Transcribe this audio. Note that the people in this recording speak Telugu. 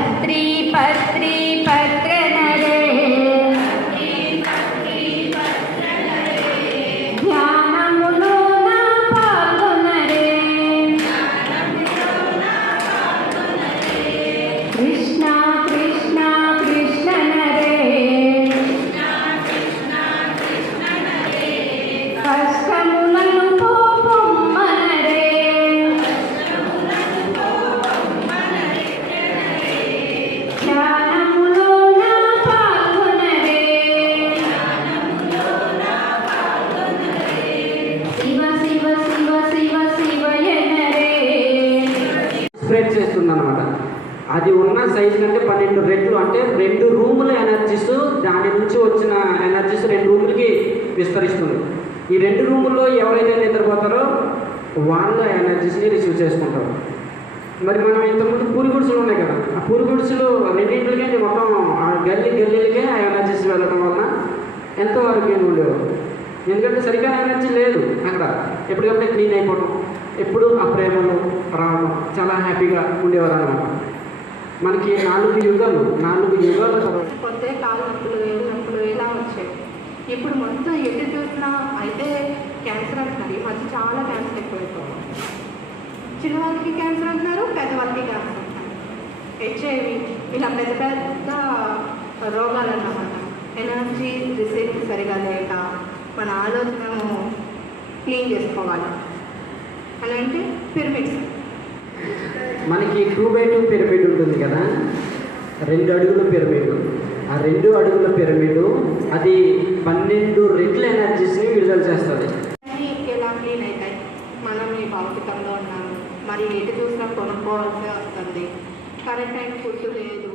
పత్రి పత్రి పత్రనరే ధ్యానములోన పాల్గొనరే కృష్ణ కృష్ణ కృష్ణనరే కష్టములను పోపొమ్మనరే ధ్యానములోన పాల్గొనరే శివ శివ శివ శివ శివయనరే స్ప్రెడ్ చేస్తుంది అనమాట. అది ఉన్న సైజు కంటే 12 రెట్లు, అంటే 2 రూముల ఎనర్జీస్, దాని నుంచి వచ్చిన ఎనర్జీస్ 2 రూములకి విస్తరిస్తుంది. ఈ 2 రూముల్లో ఎవరైతే నిద్రపోతారో వాళ్ళ ఎనర్జీస్ని రిసీవ్ చేసుకుంటారు. మరి మనం ఇంతకుముందు పూరి గుడిసెలు ఉన్నాయి కదా, ఆ పూరి గుడిసెలు రెండింటికే మొత్తం ఆ గల్లీలకే ఆ ఎనర్జీస్ వెళ్ళడం వలన ఎంతో ఆరోగ్యంగా ఉండేవారు. ఎందుకంటే సరిగ్గా ఎనర్జీ లేదు అక్కడ, ఎప్పటికప్పుడే క్లీన్ అయిపోవడం, ఎప్పుడు ఆ ప్రేమలు రావడం, చాలా హ్యాపీగా ఉండేవారు అన్నమాట. మనకి 4 యుగాలు కొత్త కాలు నొప్పులు, ఏడు నొప్పులు ఇలా వచ్చాయి. ఇప్పుడు మొత్తం ఎటు చూసినా అయితే క్యాన్సర్ అంటున్నారు. ఈ మధ్య చాలా క్యాన్సర్ ఎక్కువైపోయింది. చిన్నవాళ్ళకి క్యాన్సర్ అంటున్నారు, పెద్దవాళ్ళకి క్యాన్సర్ అంటున్నారు. హెచ్ఐవి ఇలా పెద్ద పెద్ద రోగాలు అన్నమాట. ఎనర్జీ రిసీవ్ సరిగా లేక మన ఆలోచన క్లీన్ చేసుకోవాలి అని అంటే పిరమిడ్స్. మనకి 2x2 పిరమిడ్ ఉంటుంది కదా, 2 అడుగుల పిరమిడ్. ఆ 2 అడుగుల పిరమిడ్ అది 12 రెట్ల ఎనర్జీస్ని విడుదల చేస్తుంది. ఎలా క్లీన్ అవుతాయి? మనం ఈ భౌతికంలో ఉన్నాము, మరి ఎటు చూసినా కొనుక్కోవాల్సి వస్తుంది. కరెక్ట్ టైం ఫుడ్ లేదు,